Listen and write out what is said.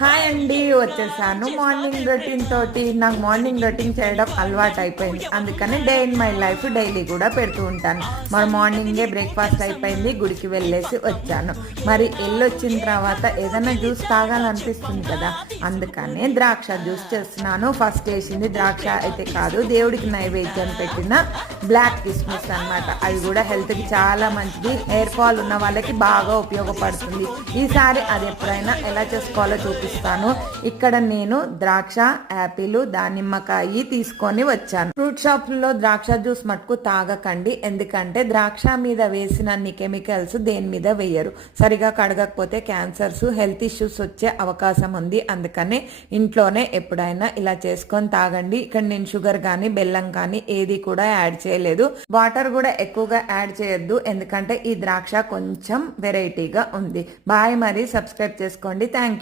Hi అండి, వచ్చేసాను morning routine తోటి. నాకు మార్నింగ్ రొటీన్ చేయడం అలవాటు అయిపోయింది, అందుకని day in my life daily కూడా పెడుతూ ఉంటాను. మరి మార్నింగే బ్రేక్ఫాస్ట్ అయిపోయింది, గుడికి వెళ్ళేసి వచ్చాను. మరి వెళ్ళొచ్చిన తర్వాత ఏదైనా జ్యూస్ తాగాలనిపిస్తుంది కదా, అందుకనే ద్రాక్ష జ్యూస్ చేస్తున్నాను. ఫస్ట్ వేసింది ద్రాక్ష అయితే కాదు, దేవుడికి నైవేద్యం పెట్టిన బ్లాక్ కిస్మిస్ అనమాట. అది కూడా హెల్త్కి చాలా మంచిది, హెయిర్ ఫాల్ ఉన్న వాళ్ళకి బాగా ఉపయోగపడుతుంది. ఈసారి అది ఎప్పుడైనా ఎలా చేసుకోవాలో చూపిస్తాను. ఇక్కడ నేను ద్రాక్ష, యాపిల్, దానిమ్మకాయ తీసుకొని వచ్చాను. ఫ్రూట్ షాప్ లో ద్రాక్ష జ్యూస్ మటుకు తాగకండి, ఎందుకంటే ద్రాక్ష మీద వేసిన అన్ని కెమికల్స్ దేని మీద వేయరు. సరిగా కడగకపోతే క్యాన్సర్స్, హెల్త్ ఇష్యూస్ వచ్చే అవకాశం ఉంది. అందుకనే ఇంట్లోనే ఎప్పుడైనా ఇలా చేసుకొని తాగండి. ఇక్కడ నేను షుగర్ కానీ బెల్లం కానీ ఏది కూడా యాడ్ చేయలేదు. వాటర్ కూడా ఎక్కువగా యాడ్ చేయొద్దు, ఎందుకంటే ఈ ద్రాక్ష కొంచెం వెరైటీగా ఉంది. బాయ్, మరి సబ్స్క్రైబ్ చేసుకోండి. Thank you.